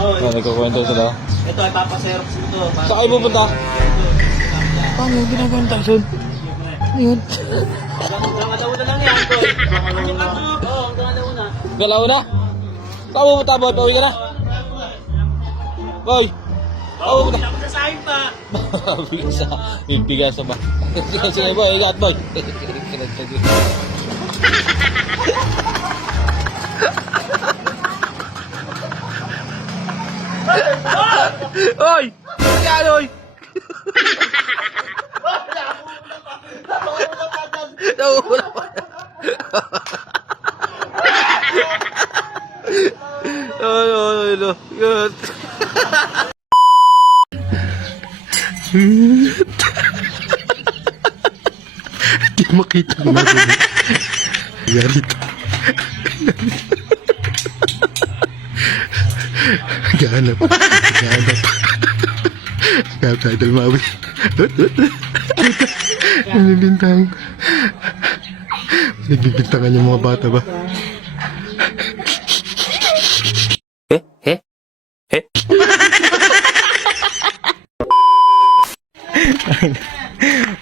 Nagkukwento sila. Ito ay papaserox mo to. Saan kayo pupunta? Paano yung ginagawa ng Tyson? Ano yun? Hanggang alauna lang yan, Boy. Oo, hanggang alauna. Galaw na? Saan pupunta, boy? Pauwi ka na? Boy! Saan pupunta? Nasasahin pa. Bisa. Bigbigan sa ba? Sige, boy. Ingat, boy. Oy! Yan, oy! Nauuna pa. Ay, no. Good. Di makita mo na rin. Galit. Gahanap. Gahanap. Gahanap sa idol Maui. Nagbibintang. Nagbibintangan yung mga bata ba?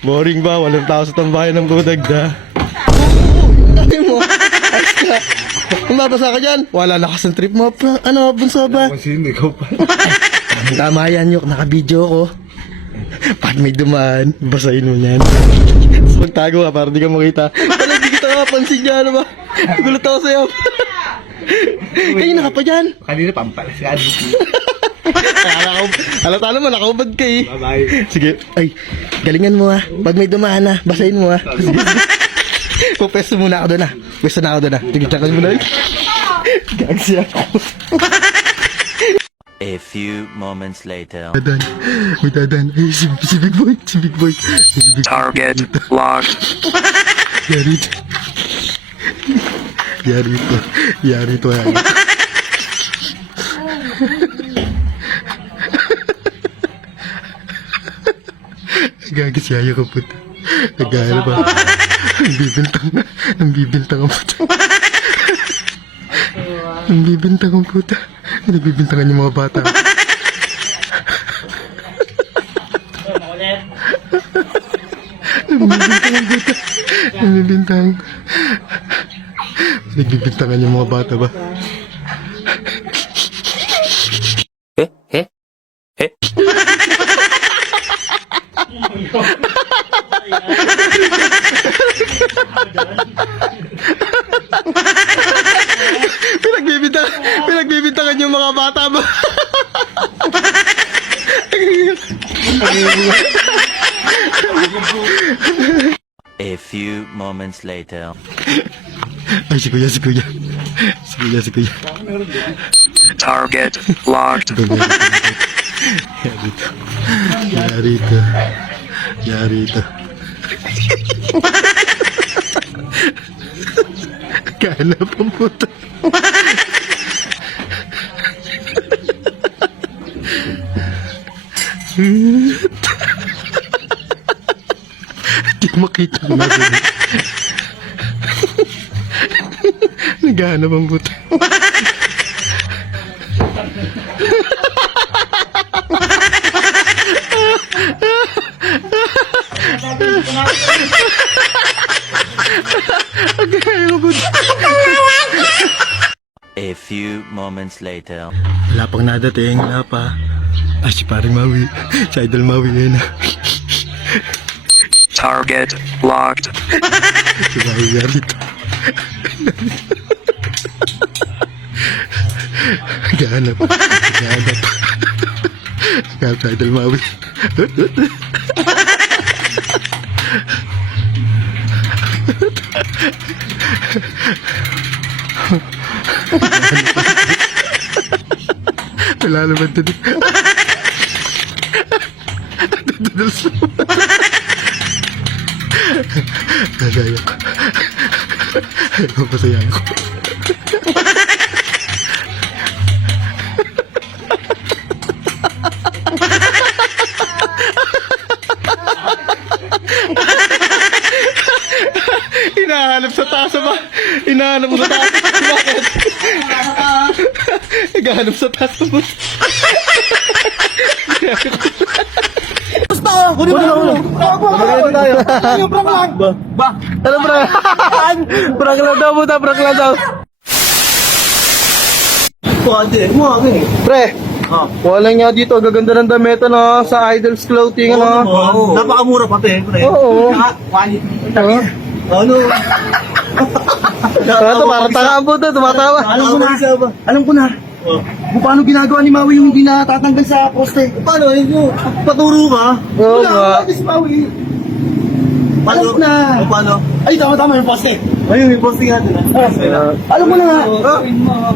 Boring ba? Walang tao sa tambayan ng budag da. Dami mo. Ayos ka. Mabasa ka dyan. Wala lakas ng trip mo. Ano, bunso ba? Sino ikaw pa? Tama yan, Yok. Naka-video ko. Pag may dumaan, basahin mo yan. Magtago ka para di ka makita. Wala, di kita makapansin dyan. Ano ba? Gulat ako sa'yo. Kayo naka pa dyan. Kanina pampalas ka. Halata naman, nakaubad ka eh. Bye-bye. Sige. Ay, galingan mo ha. Pag may dumaan ha, basahin mo ha. Sige. Pupesto muna ako doon ha. Pwesto na ako doon ha. Sige, tsakal mo na. Gagsi ako. A few moments later. Dadan. May dadan. Ay, si Big Boy. Si Big Boy. Si Big Boy. Target locked. Yari ito. Yari ito. Yari ito. Yari ito. Gagis yaya ko puto. Nagkala ba? Ang bibintang ang puto. Ang bibintang ang puto. Nagbibintangan yung mga bata. Nagbibintang. Nagbibintangan yung mga bata ba? Pinagbibintangan yung mga bata ba? A few moments later. Ay, si Kuya. Si Kuya. Target locked. Yari ito. Kala pa puto. Di makita mo na rin. Naghahanap ang puto. A few moments later. Wala pang nadating, wala pa. Ay, si paring Maui. Si idol Maui ngayon na. Target locked. Si Maui yan dito. Gahanap. Gahanap si idol Maui. Wala naman din. Nasaya ko. Ayaw pasaya ko. Hinahanap sa taas ba? Hinahanap mo sa taas. Bakit? Naghahanap sa taas ng bus. Basta ko! Kunin mo na! Maganda tayo. Yung prank lang! Ba? Ano bro? Prank lang daw puta, prank lang daw. Pre, wala nga dito, gaganda ng damit no, sa Idol's Clothing ano. Napakamura pati, pre. Oo. Quality. Ano? Ito, parang tanga po ito, tumatawa. Alam ko na. Kung paano ginagawa ni Maui yung hindi natatanggal sa poste. Paano? Paturo ka? Oo Wala, nga. si Maui. Alam ko na. Paano? Ay, tama yung poste. Ayun, yung posting natin. Alam mo na nga.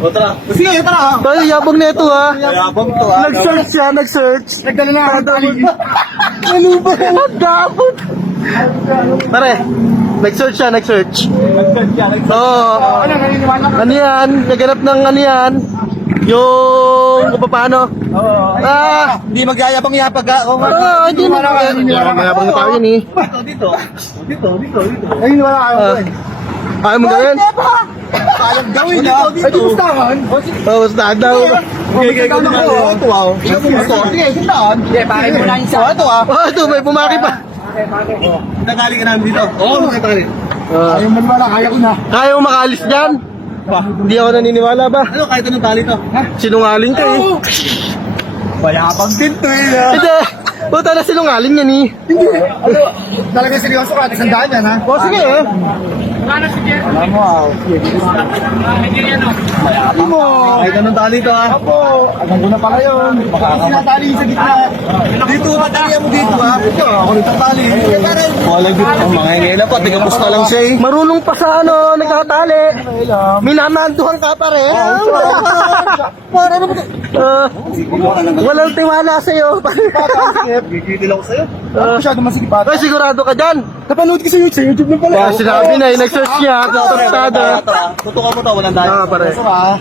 O, tara. Sige, tara. Tayo, yabang na ito ha. Yabang to, Nag-search siya, nag-search. Nagdala na ako ng tali. Ano ba? Ang dapot. Pare, nag-search siya, nag-search. Oo. Ano, naniniwala ka? Ano yan? Naganap ng ano yan? Yung kung paano? Ah! Hindi magyayabang-yapag ka. Hindi mo mayabang na tayo yun eh. Dito. Naniniwala kayo. Ayaw mo gawin? Kayang gawin na. Ay, di gusto naman. Oo, basta daw. Sige, ito wow. Ikaw mo gusto. Sige, sintaan. Sige, pare mo lang isa. Ito ah. Oh, ito, may bumaki pa. Nagali ka namin dito. Oo, nakatali. Ayaw man wala, kaya ko na. Kaya mo makalis dyan? Hindi ako naniniwala ba? Ano, kahit anong tali to? Sinungaling ka eh. Mayabang din to eh. Hindi. Puta na sinungaling yan eh. Talaga seryoso ka, sandaan yan ha. O sige eh. Alam mo ah. Alam mo. Kahit anong tali to, ha? Apo, alam ko na pala yun. Baka sinatali sa gitna. Dito, matali mo dito, ha? Ito, ako nito tali. Walang dito. Ang mga hingela pa, tigapos na lang siya, eh. Marunong pa sa ano, nagkakatali. Minamanduhan ka pa rin. Walang tiwala sa'yo. Gigigil ako sa'yo. Ako masyado masigipad. Ay, sigurado ka dyan. Napanood ko sa YouTube na pala. Kaya sinabi na, nag-search niya, tarantado. Tutukan mo to, walang dali. Pare. Ah,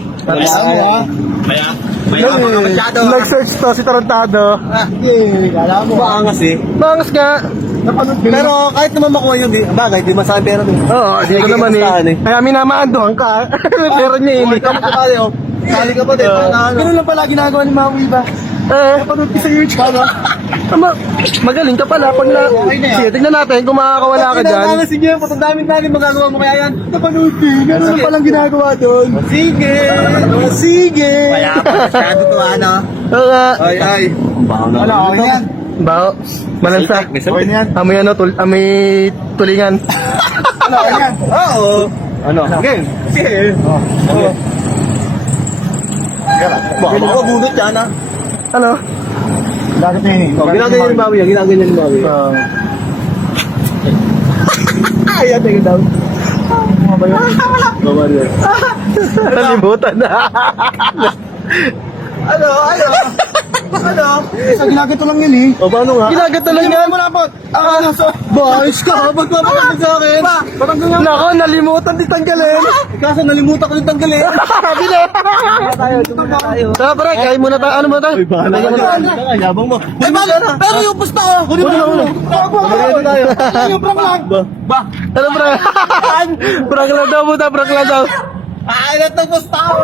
Nag-search to si Tarantado. alam mo. Maangas, eh. Bangas nga. Napanood ko. Pero kahit naman makuha yun, bagay, di masabi pera to. Oo, dito naman eh. Kaya minamaanduhan ka. Pero niya eh. Tali, oh. Tali ka pa din. Ano? Ganun lang pala ginagawa ni Maui ba? Napanood ko sa YouTube. Magaling ka pala pag na... Sige, tignan natin kung makakawala ka dyan. Pinangangasin niyo, patandaming tali, magagawa mo kaya yan. Napanood ko. Ganun lang palang ginagawa doon. Sige! Sige! Kaya pa, masyado to, ano? Oo nga. Ay. Wala, okay yan. Bao, malansa. Okay na yan. Amoy ano, amoy tulingan. Wala, okay yan. Oo. Ano? Sige. Sige. Baka makabunot yan, ha? Ano? Dagat na yun eh. Ginagawa ni Maui, ginagawa ni Maui. Ay, ate ka daw. Baba niya. Nalimutan na. Ano? Sa ginagato lang yun eh. O, paano nga? Ginagato lang yan. Bayos ka, ba't mapapagod sa akin? Nako, nalimutan di tanggalin. Kaso nalimutan ko yung tanggalin. Sabi na. Tara, pare, kain muna tayo. Ano muna tayo? Yabang mo. Pero yung pusta ko. Kunin mo na. Maganda tayo. Yung prank lang. Ano, pre? Prank lang daw, puta. Prank lang daw. Ay, natang pusta ko.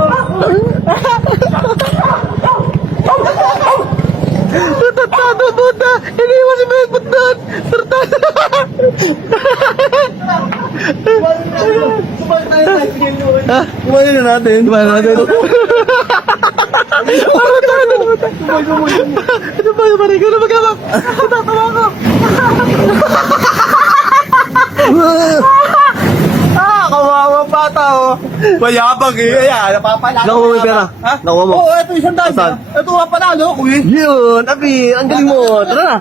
Tartado, puta. Hindi mo si Bebot doon. Tartado. Ha? Kumain na natin. Kumain natin. Tartado, puta. Ano ba yung pare? Gano'n magkakap? Tatawa ko. Kawawa bata, oh. Mayabang, eh. Ayan, napapala. Nakuha mo yung pera? Ha? Nakuha mo? Oo, ito isang daan. Saan? Ito nga panalo ko eh. Yun, Abi, ang galing mo. Tara na.